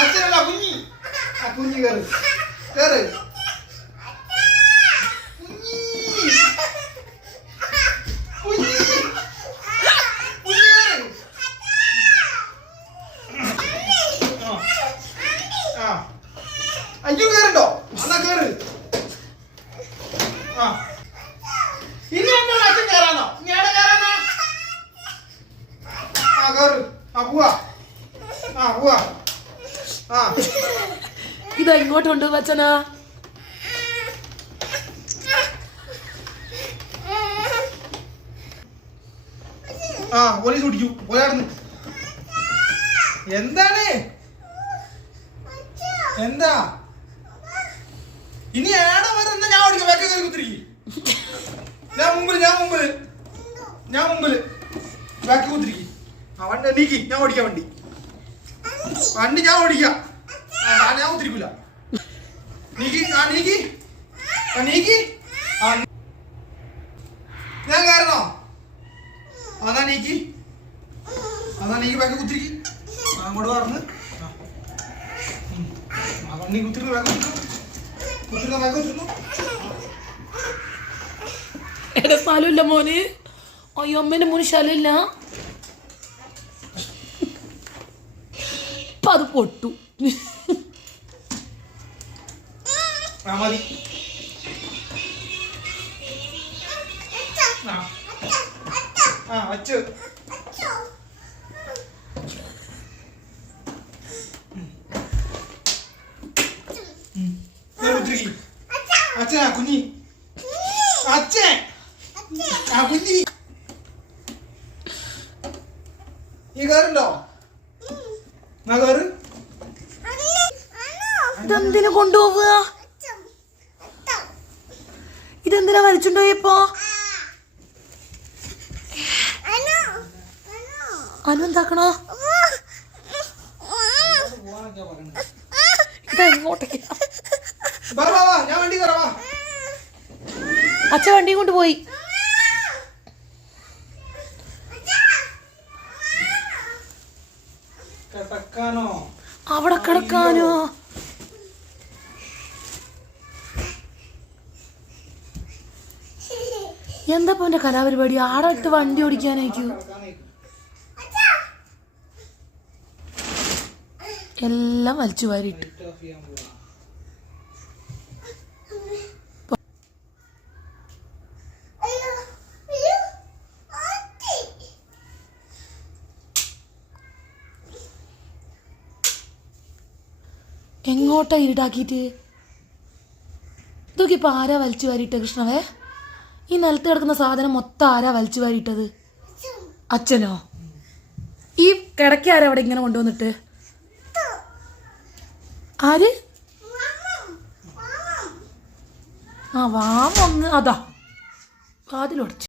അച്ഛനല്ല കുഞ്ഞി. കുഞ്ഞി കേറ് കേറ്. അയ്യോ കേറുണ്ടോ? എന്നാ കേറ്. ഇനി എന്താണ് അച്ഛൻ കേറാനോ? ഇനി എവിടെ കേറാനോ? കേറ്. പോവാ. പോവാ. ഇതാ ഇങ്ങോട്ടുണ്ട് അച്ഛനാ. പോലീസ് പിടിക്കൂ. പോയാടുന്നു. എന്താണ്? എന്താ ഇനി ഏടാ വരുന്ന? ഞാൻ ഓടിക്കാം. ബാക്കി കയറി കുത്തിരിക്കും. ഞാൻ മുമ്പില് ബാക്കി കുത്തിരിക്കും. വണ്ടി നീക്കി. ഞാൻ ഓടിക്കാം. വണ്ടി ഞാൻ ഓടിക്കാം. ഞാൻ കുത്തിരിക്കൂല. നീക്കി. ഞാൻ കയറണോ? അതാ നീക്കി ബാക്കി കുത്തിരിക്കും. അങ്ങോട്ട് പറഞ്ഞ് വണ്ടി കുത്തിരുന്നു. ബാക്കി കുത്തിരുന്നു. എടാ സ്ഥലമില്ല മോന്. അയ്യോ അമ്മേന്റെ മോന് സ്ഥലമില്ല. ഇപ്പൊ അത് പൊട്ടു. മതി. അച്ചു അച്ഛനാ കുഞ്ഞി. അച്ഛൻ കുഞ്ഞി. ഈ കയറുണ്ടോ? ഇതെന്തിനു കൊണ്ടുപോവുക? ഇതെന്തിനാ വലിച്ചുണ്ടോയപ്പോ? അനു എന്താക്കണോ? ഇതെങ്ങോട്ടേക്ക്? അച്ഛ വണ്ടിയും കൊണ്ട് പോയി. അവിടെ കിടക്കാനോ? എന്താ എന്റെ കലാപരിപാടി? ആടെ ഇട്ട് വണ്ടി ഓടിക്കാനായിരിക്കും. എല്ലാം വലിച്ചു വാരിയിട്ട് എങ്ങോട്ടാ ഇരുട്ടാക്കിയിട്ട്? ഇതൊക്കെ ഇപ്പൊ ആരാ വലിച്ചു വാരിയിട്ട കൃഷ്ണവേ? ഈ നിലത്ത് കിടക്കുന്ന സാധനം മൊത്തം ആരാ വലിച്ചു വാരിയിട്ടത്? അച്ഛനോ? ഈ കിടക്ക ആരാ അവിടെ ഇങ്ങനെ കൊണ്ടുവന്നിട്ട്? ആര്? വാമൊന്ന്. അതാ വാതിലൊടച്ചു.